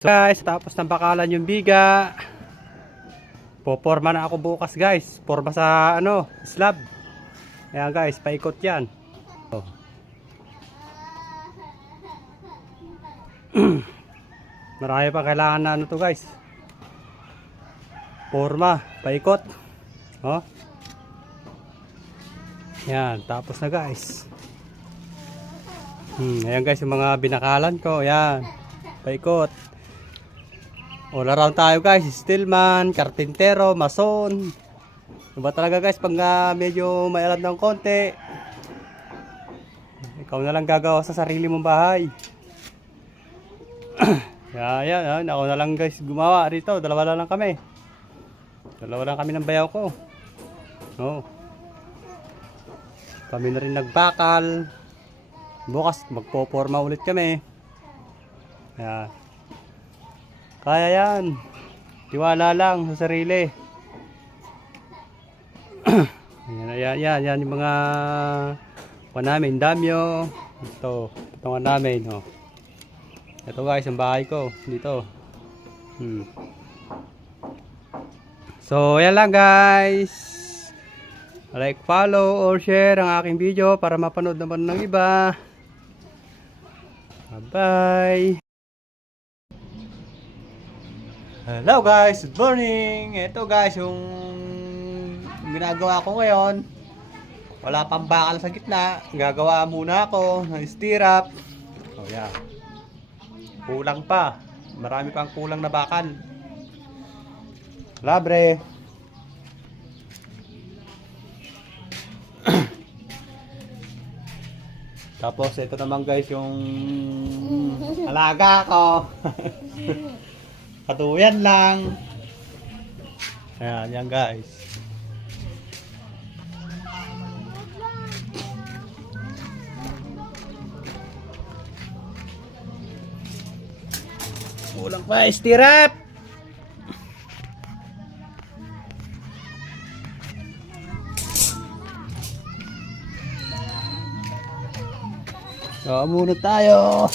So guys, tapos ng bakalan yung biga. Poporma na ako bukas guys. Porma sa slab. Ayan guys, paikot yan. Oh. Marami pa kailangan na to guys. Porma, paikot. Oh. Yan, tapos na guys. Ayan guys, yung mga binakalan ko. Ayan, paikot. All around tayo guys, steelman, karpintero, mason. Diba talaga guys, pag medyo mailan ng konti, ikaw na lang gagawa sa sarili mong bahay. Yan, ako na lang guys gumawa rito, dalawa lang kami. Dalawa lang kami ng bayaw ko. Oh. Kami na rin nagbakal. Bukas magpoporma ulit kami. Yan. Kaya yan. Tiwala lang sa sarili. Yan yung mga namin, damyo. Ito namin. Oh. Ito guys, ang bahay ko. Dito. So, yan lang guys. Like, follow, or share ang aking video para mapanood naman ng iba. Bye-bye. Hello guys, good morning. Ito guys, yung ginagawa ko ngayon. Wala pang bakal sa gitna. Gagawa muna ako ng stirrup. Oh yeah. Kulang pa. Marami pang kulang na bakal. Labre. Tapos ito naman guys yung alaga ko. Katuyan lang. Ayan, yan guys. Kulang pa, stirrup. So, muna tayo.